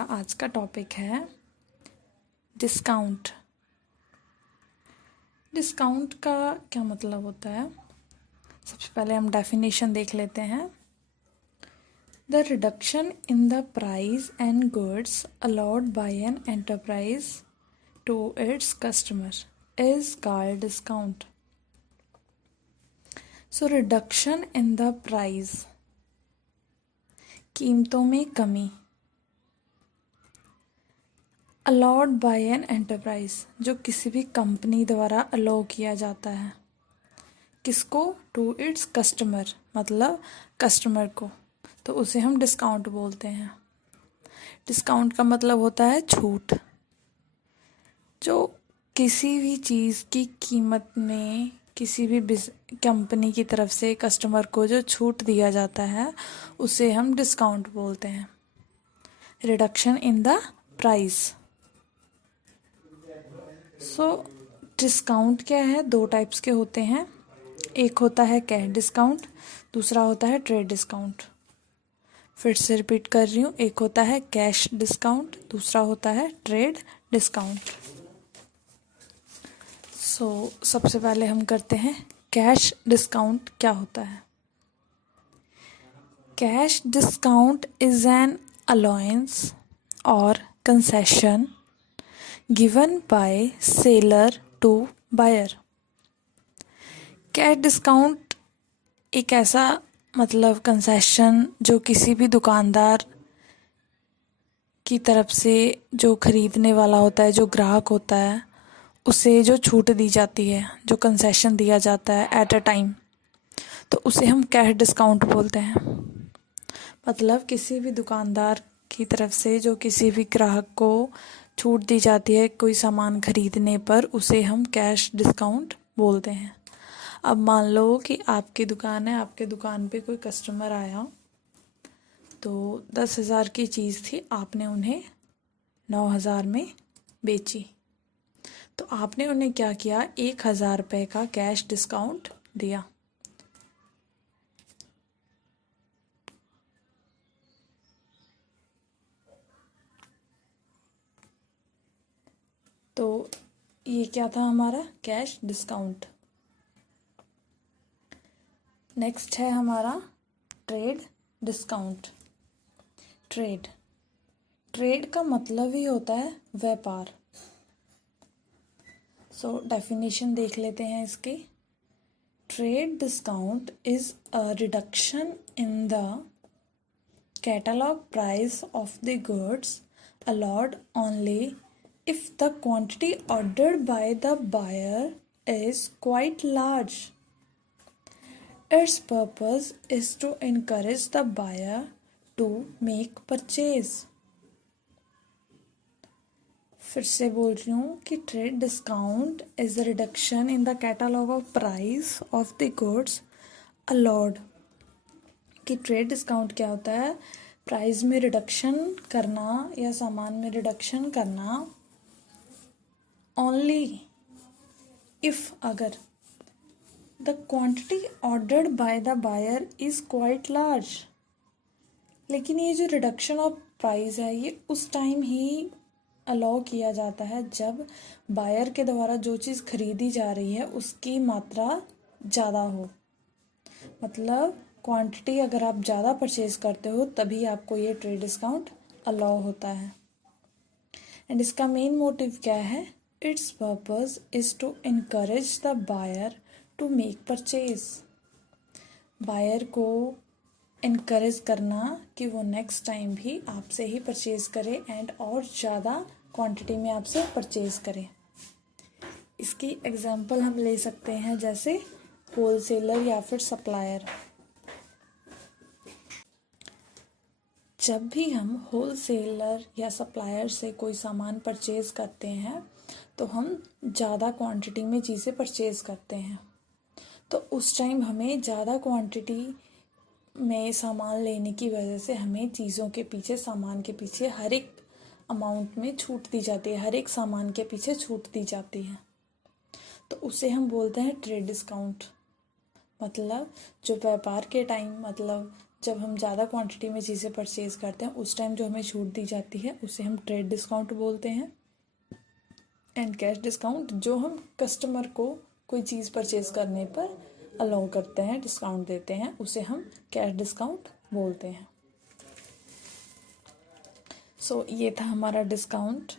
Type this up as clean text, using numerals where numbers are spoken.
आज का टॉपिक है डिस्काउंट। डिस्काउंट का क्या मतलब होता है? सबसे पहले हम डेफिनेशन देख लेते हैं। The reduction in the price and goods allowed by an enterprise to its customer is called discount. So reduction in the price, कीमतों में कमी। अलाउड बाय एन एंटरप्राइज, जो किसी भी कंपनी द्वारा अलाउ किया जाता है। किसको? टू इट्स कस्टमर, मतलब कस्टमर को, तो उसे हम डिस्काउंट बोलते हैं। डिस्काउंट का मतलब होता है छूट। जो किसी भी चीज़ की कीमत में किसी भी कंपनी की तरफ से कस्टमर को जो छूट दिया जाता है उसे हम डिस्काउंट बोलते हैं। Reduction in the price. So discount क्या है? दो टाइप्स के होते हैं। एक होता है कैश डिस्काउंट, दूसरा होता है ट्रेड डिस्काउंट। फिर से रिपीट कर रही हूँ, एक होता है कैश डिस्काउंट, दूसरा होता है ट्रेड डिस्काउंट। सबसे पहले हम करते हैं कैश डिस्काउंट क्या होता है। Cash discount is an allowance or concession given by seller to buyer। Cash discount एक ऐसा मतलब कंसेशन जो किसी भी दुकानदार की तरफ से जो खरीदने वाला होता है, जो ग्राहक होता है, उसे जो छूट दी जाती है, जो कंसेशन दिया जाता है एट अ टाइम, तो उसे हम कैश डिस्काउंट बोलते हैं। मतलब किसी भी दुकानदार की तरफ से जो किसी भी ग्राहक को छूट दी जाती है कोई सामान खरीदने पर, उसे हम कैश डिस्काउंट बोलते हैं। अब मान लो कि आपकी दुकान है, आपके दुकान पे कोई कस्टमर आया, तो 10,000 की चीज़ थी, आपने उन्हें 9,000 में बेची। तो आपने उन्हें क्या किया? 1,000 रुपये का कैश डिस्काउंट दिया। तो ये क्या था? हमारा कैश डिस्काउंट। नेक्स्ट है हमारा ट्रेड डिस्काउंट। ट्रेड का मतलब ही होता है व्यापार। डेफिनेशन देख लेते हैं इसकी। Trade discount is a reduction in the catalogue price of the goods allowed only if the quantity ordered by the buyer is quite large. Its purpose is to encourage the buyer to make purchase। फिर से बोल रही हूँ कि trade discount is the reduction in the catalogue of price of the goods allowed. कि trade discount क्या होता है? प्राइस में रिडक्शन करना या सामान में रिडक्शन करना ओनली इफ, अगर the quantity ordered by the buyer is quite large. लेकिन ये जो रिडक्शन ऑफ प्राइस है ये उस टाइम ही अलाउ किया जाता है जब बायर के द्वारा जो चीज़ खरीदी जा रही है उसकी मात्रा ज़्यादा हो। मतलब क्वांटिटी अगर आप ज़्यादा परचेज करते हो तभी आपको ये ट्रेड डिस्काउंट अलाउ होता है। एंड इसका मेन मोटिव क्या है? Its purpose is to encourage the buyer to make purchase. Buyer को इनकरेज करना कि वो नेक्स्ट टाइम भी आपसे ही परचेज करे एंड और ज़्यादा क्वांटिटी में आपसे परचेज करे। इसकी एग्जांपल हम ले सकते हैं जैसे होलसेलर या फिर सप्लायर। जब भी हम होलसेलर या सप्लायर से कोई सामान परचेज करते हैं तो हम ज़्यादा क्वांटिटी में चीज़ें परचेज करते हैं, तो उस टाइम हमें ज़्यादा क्वांटिटी में सामान लेने की वजह से हमें चीज़ों के पीछे, सामान के पीछे हर एक अमाउंट में छूट दी जाती है, हर एक सामान के पीछे छूट दी जाती है। तो उसे हम बोलते हैं ट्रेड डिस्काउंट। मतलब जो व्यापार के टाइम, मतलब जब हम ज़्यादा क्वांटिटी में चीज़ें परचेज़ करते हैं उस टाइम जो हमें छूट दी जाती है उसे हम ट्रेड डिस्काउंट बोलते हैं। एंड कैश डिस्काउंट जो हम कस्टमर को कोई चीज़ परचेज़ करने पर अलाउ करते हैं, डिस्काउंट देते हैं, उसे हम कैश डिस्काउंट बोलते हैं। सो ये था हमारा डिस्काउंट।